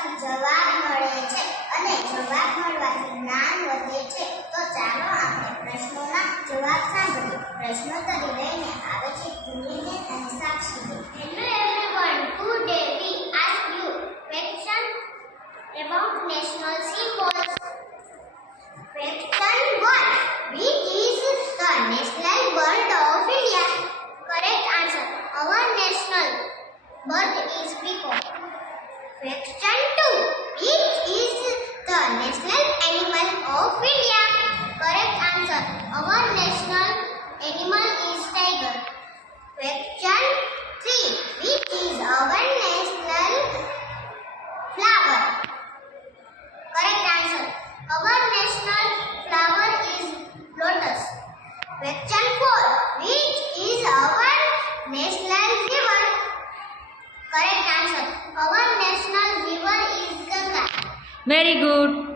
પૂછવાથી જવાબ મળે છે અને જવાબ મળવાથી જ્ઞાન વધે છે. તો ચાલો આપણે પ્રશ્નોના જવાબ સાંભળીએ. પ્રશ્નોત્તરી લઈને આવે છે ધ્રુવીને અને સાક્ષીને. Hello everyone. Today we ask you question about national symbols. Question 1. Which is the national bird of India? Correct answer. Our national bird is peacock. Question 2. Which is the national animal of India? Correct answer. Our national animal is tiger. Question 3. Which is our national flower? Correct answer. Our national flower is lotus. Question 4. Which is our national river? Correct answer. Our national river is Ganga. Very good.